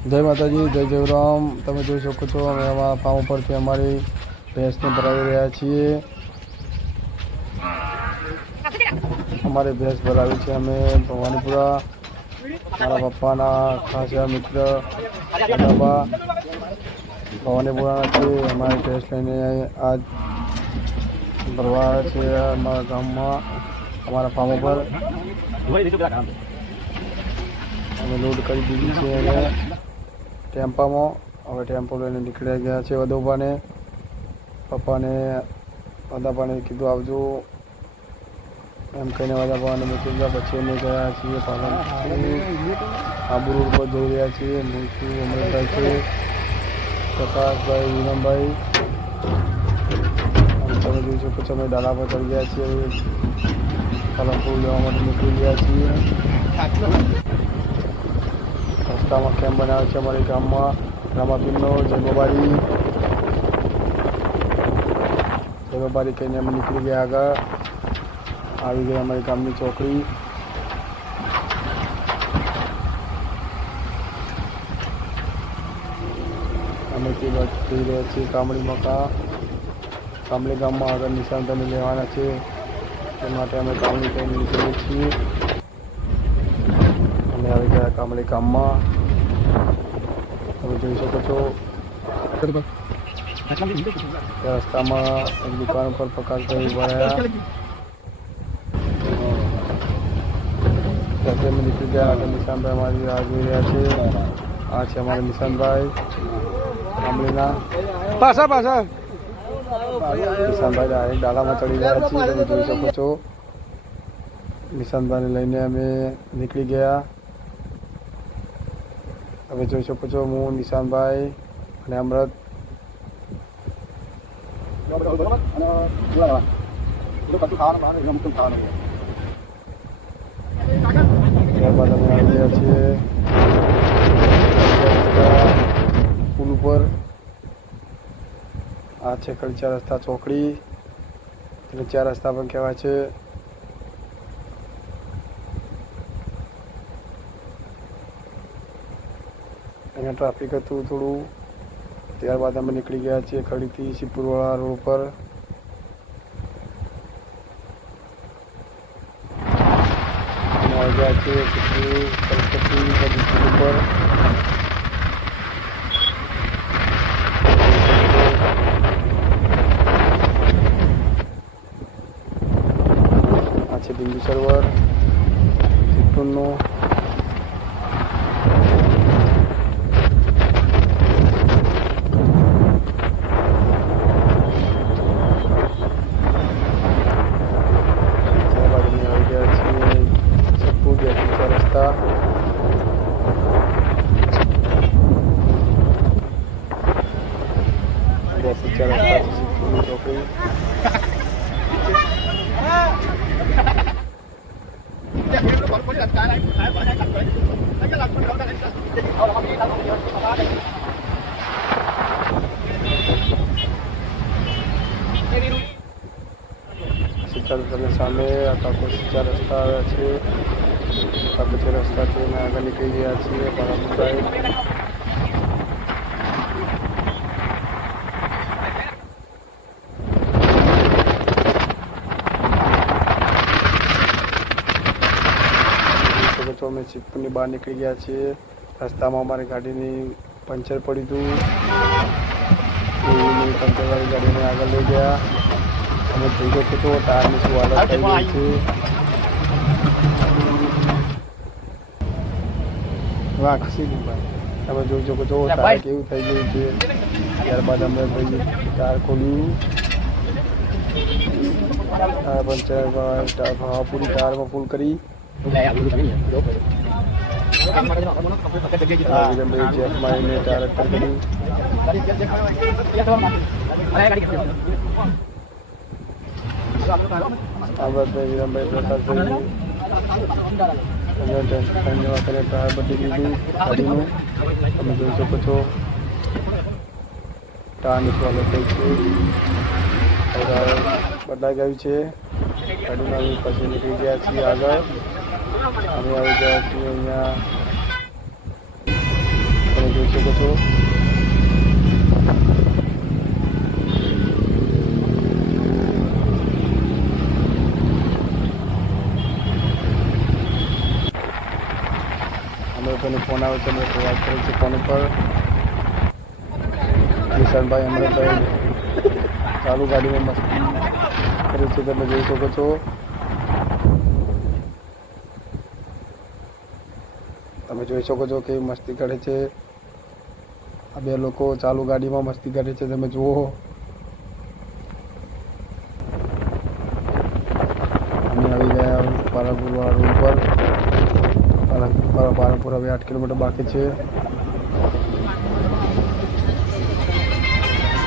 જય માતાજી, જય જયરામ તમે જોઈ શકો છો, અમે અમારા ફાર્મ ઉપરથી અમારી ભેંસને ભરાવી રહ્યા છીએ. અમારી ભેંસ ભરાવી છે અમે ભવાનીપુરા. મારા પપ્પાના ખાસ મિત્ર બાબા. ભવાનીપુરાના છે અમારી ભેંસ લઈને આજ ભરવા છે અમારા ગામમાં, અમારા ફાર્મ ઉપર અમે લોડ કરી દીધી છે અને ટેમ્પામાં હવે ટેમ્પો લઈને નીકળી ગયા છે વધુભાને પપ્પાને વધાપાને કીધું આવજો. એમ કહીને વધાપાને મૂકી દીધા. પછી અમે ગયા છીએ પાલનપુર. આબુ રોડ પર જઈ રહ્યા છીએ. હું છું છે, પ્રકાશભાઈ, વિનમભાઈ. તમે જોઈ શકો છો, અમે ડાલા પર ચડી ગયા છીએ. પાલનપુર જવા માટે નીકળી ગયા છીએ. રસ્તામાં કેમ્પ બનાવ્યો છે અમારે ગામમાં. રામાપીરનો જન્મબારી જન્મબારી કહીને અમે નીકળી ગયા આગળ. આવી ગઈ અમારી ગામની ચોકડી. અમે તે બાજુ જઈ રહ્યા છીએ કામડી મકા. કામડી ગામમાં આગળ નિશાન તમે લેવાના છે. તે માટે અમે કામડી કહીને નીકળીએ છીએ. અમે આવી ગયા કામડી ગામમાં. તમે જોઈ શકો છો. રસ્તામાં એક દુકાન ઉપર પ્રકાશભાઈ ઊભા રહ્યા. અમે નીકળી ગયા. આગળ નિશાનભાઈ અમારી રાહ જોઈ રહ્યા છે. આ છે અમારા નિશાનભાઈ આંબલીના. પાછા પાછા. નિશાનભાઈ ડાયરેક્ટ ડાલામાં ચડી ગયા છીએ તમે જોઈ શકો છો. નિશાનભાઈને લઈને અમે નીકળી ગયા. તમે જોઈ શકો છો હું નિશાનભાઈ અને અમૃત. ત્યારબાદ અમે પુલ ઉપર. આ છે ખર્ચા રસ્તા ચોકડી. એટલે ચાર રસ્તા પણ કહેવાય છે. અહીંયા ટ્રાફિક હતું થોડું. ત્યારબાદ અમે નીકળી ગયા છીએ ખડીથી શિપુરવાળા રોડ પર. ગયા છીએ કલકત્તી બધી ઉપર આ છે બિંદુ સરોવર સિદ્ધપુરનું ત્યારબાદ અમે આવી ગયા છીએ સિદ્ધપુર બેઠી રસ્તા બેસી ચાર રસ્તા છે સિદ્ધપુરની ચોકડી સિત્તેર રૂપિયાની સામે આ કાકો સિત્તેર રસ્તા આવ્યા છે આ પછી રસ્તાથી અમે આગળ નીકળી ગયા છીએ પાલનપુર સાઈડ જોઈ શકો છો અમે સિદ્ધપુરની બહાર નીકળી ગયા છીએ રસ્તામાં અમારી ગાડીની પંચર પડ્યું હતું એની પંચરવાળી ગાડીને આગળ લઈ ગયા અમે જોઈ શકો છો ટાયરની શું હાલત થઈ ગઈ છે તમે જોઈ શકો છો ટાયર કેવું થઈ ગયું છે ત્યારબાદ અમે ભાઈ ટાયર ખોલ્યું ટાયર પંચર ટાયર પૂરી ટાયરમાં ફૂલ કરી જેક મારીને ટાયર કર્યું આમરતભાઈ વિરમભાઈ પ્રકાશભાઈ ધન્યવાદ અને ટાયર બધી દીધું ગાડીનું તમે જોઈ શકો છો. ટાયરની સ્વાગત થઈ છે બદલાઈ ગયું છે. ગાડીમાં અમે પછી નીકળી ગયા છીએ આગળ. અમે આવી ગયા છીએ અહીંયા. તમે જોઈ શકો છો. ફોન આવે છે, અમે વાત કરીએ છીએ ફોન ઉપર. કિશનભાઈ અમૃતભાઈ ચાલુ ગાડીમાં મસ્તી કરે છે, તમે જોઈ શકો છો. તમે જોઈ શકો છો કેવી મસ્તી કરે છે. આ બે લોકો ચાલુ ગાડીમાં મસ્તી કરે છે, તમે જુઓ. અમે આવી ગયા પારાપુર વાળા પર પાલનપુર હવે આઠ કિલોમીટર બાકી છે.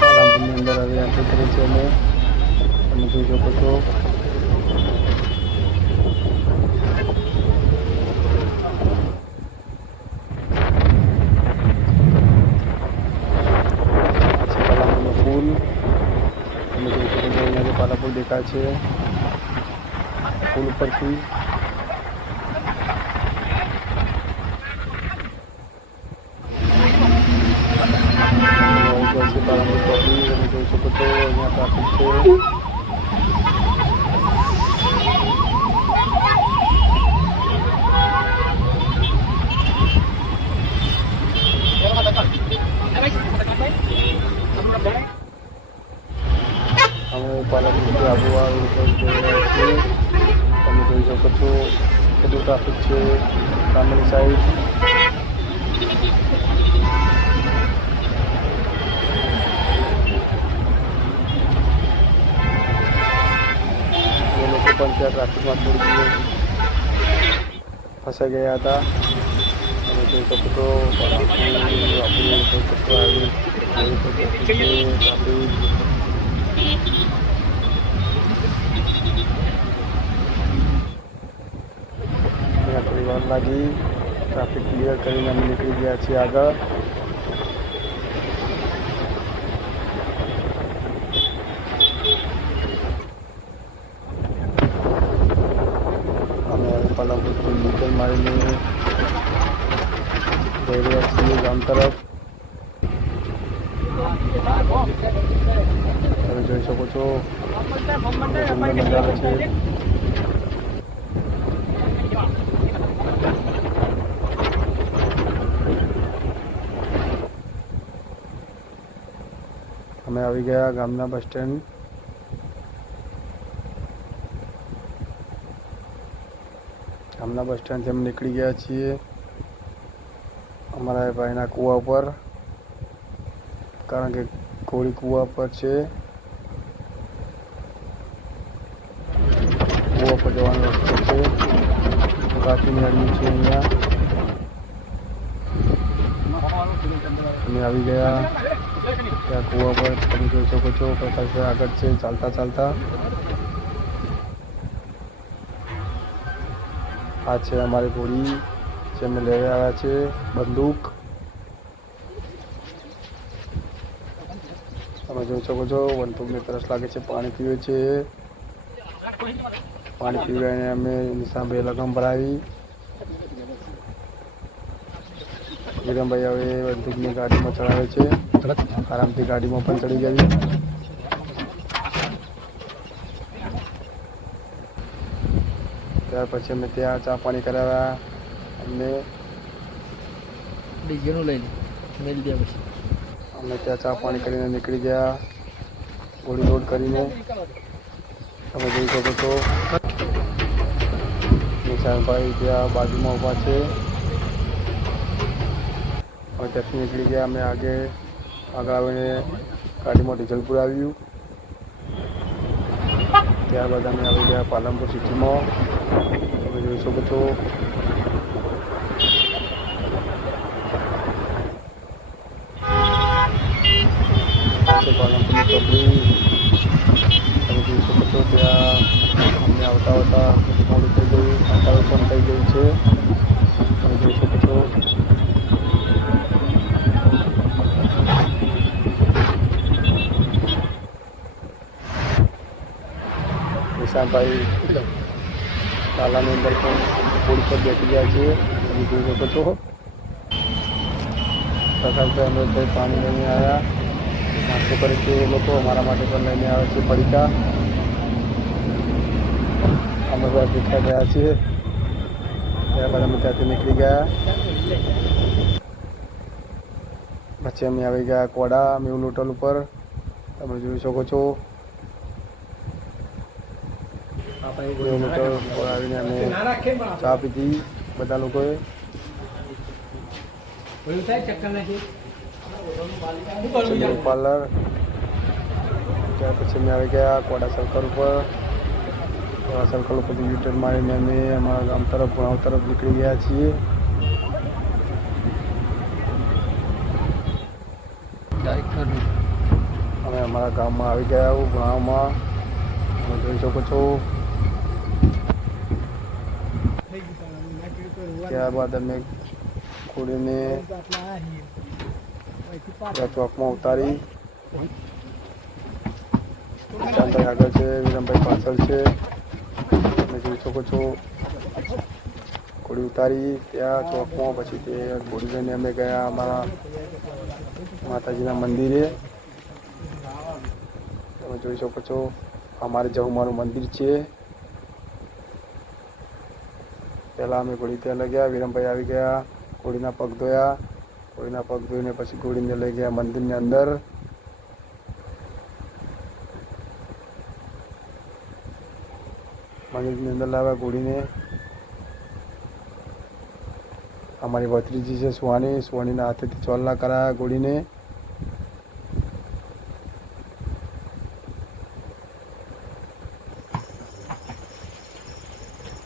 પાલનપુરની અંદર હવે એન્ટ્રી કરી છે અમે. તમે જોઈ શકો છો. પાલનપુર દેખાય છે. પુલ ઉપરથી આવી ગયા છે પાલનપુર ચોકડી તમે જોઈ શકો છો અહીંયા ટ્રાફિક છે અમે પાલનપુરથી આબુવા રોડ પર જઈ રહ્યા છીએ તમે જોઈ શકો છો કેટલું ટ્રાફિક છે સામેની સાઈડ એ લોકો પણ ત્યાં ટ્રાફિકમાં થોડી દિવસ ફસાઈ ગયા હતા તમે જોઈ શકો છો પાલનપુર આબુ જોઈ શકો આવી જોઈ શકો છો ટ્રાફિક અહીંયા થોડી વાર લાગી ટ્રાફિક ક્લિયર કરીને અમે નીકળી ગયા છીએ આગળ અમે હવે પાલનપુરથી ન્યૂટન મારીને જઈ રહ્યા છીએ ગામ તરફ તમે જોઈ શકો છો. અમે આવી ગયા ગામના બસ સ્ટેન્ડ. ગામના બસ સ્ટેન્ડથી અમે નીકળી ગયા છીએ. અમારા ભાઈના કૂવા ઉપર. કારણ કે કોળી કૂવા પર છે. કૂવા પર જવાનો રસ્તો છે. કાચું અડ્યું છે અહીંયા. અમે આવી ગયા. ત્યાં કૂવા પર તમે જોઈ શકો છો પ્રકાશભાઈ આગળ છે, ચાલતા ચાલતા. આ છે અમારી ઘોડી. જે અમે લઈ આવ્યા છે, બંદૂક. તમે જોઈ શકો છો વંતુકને તરસ લાગે છે, પાણી પીવે છે. પાણી પીવાને અમે નિશાનભાઈ લગમ ભરાવી. વિરમભાઈ હવે બંદૂકની ગાડીમાં ચડાવે છે. આરામથી ગાડીમાં પણ ચડી ગઈ ત્યાર પછી અમે ત્યાં ચા પાણી કરાવ્યા. અમને ડીજેનું લઈને મેળી દે પછી. અમે ત્યાં ચા પાણી કરીને નીકળી ગયા. ગોળી લોડ કરીને. તમે જોઈ શકો છો. નિશાનભાઈ ત્યાં બાજુમાં ઊભા છે. અમે ત્યાંથી નીકળી ગયા. અમે આગે આગળ આવીને ગાડીમાં ડીઝલ પુરાવ્યું ત્યારબાદ અમે આવી ગયા પાલનપુર સિટીમાં. તમે જોઈ શકો છો. પાલનપુરની ચોકડી તમે જોઈ શકો ત્યાં અમને આવતા આવતા મોડું થઈ ગયું અંતરાળ પણ થઈ ગયું છે. તમે જોઈ શકો છો. નિશાનભાઈ તાલાની અંદર પણ પુલ પર બેસી ગયા છે. તમે જોઈ શકો છો. પ્રકાશભાઈ અમૃતભાઈ પાણી લઈને આવ્યા નાસ્તો કરે છે એ લોકો અમારા માટે પણ લઈને આવે છે પડીકા. અમે બધા ભેગા ગયા છીએ. ત્યારબાદ અમે ત્યાંથી નીકળી ગયા. પછી અમે આવી ગયા કોડા મેહુલ હોટલ ઉપર. તમે જોઈ શકો છો. મેહુલ હોટલ ઉપર આવીને અમે ચા પીધી બધા લોકોએ. ચંદ્ર પાર્લર. ત્યાર પછી અમે આવી ગયા કોડા સર્કલ ઉપર. કોડા સર્કલ ઉપરથી યુટર્ન મારીને અમે અમારા ગામ તરફ ભણાવ તરફ નીકળી ગયા છીએ. અમે અમારા ગામમાં આવી ગયા હું ભણાવમાં તમે જોઈ શકો છો. ત્યારબાદ અમે ખોડીને ચોકમાં ઉતારી. વિશાલભાઈ આગળ છે, વિરમભાઈ પાછળ છે. તમે જોઈ શકો છો, ઘોડી ઉતારી ત્યાં ચોકમાં, પછી તે ઘોડી લઈને અમે ગયા અમારા માતાજીના મંદિરે. તમે જોઈ શકો છો, અમારે જહુમાનું મંદિર છે. પહેલાં અમે ઘોડી ત્યાં લગ્યા ગયા વિરમભાઈ આવી ગયા, ઘોડીના પગ ધોયા. ઘોડીના પગ ધોઈને પછી ઘોડીને લઈ ગયા મંદિરની અંદર. મંદિરની અંદર લાવ્યા ઘોડીને અમારી ભત્રીજી છે સુહાની સુહાનીના હાથેથી ચોલ્લા કરાયા ઘોડીને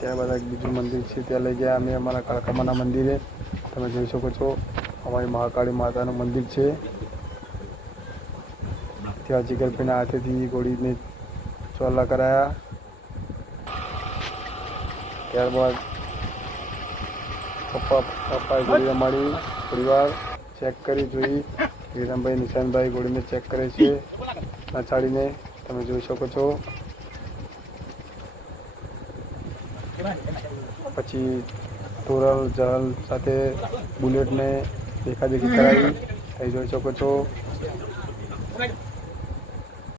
ત્યાં એક બીજું મંદિર છે, ત્યાં લઈ ગયા અમે અમારા કાળકામાના મંદિરે. તમે જોઈ શકો છો. અમારી મહાકાળી માતાનું મંદિર છે. ત્યાં જીગરભાઈના હાથેથી ઘોડીને ચોલા કરાયા. ત્યારબાદ પપ્પા, પપ્પાએ ઘોડી રમાડી થોડી ચેક કરી જોઈ. વિરમભાઈ, નિશાનભાઈ ઘોડીને ચેક કરે છે, નચાડીને. તમે જોઈ શકો છો. પછી તોરલ જહલ સાથે બુલેટને દેખાદેખી કરાવી. થઈ જોઈ શકો છો.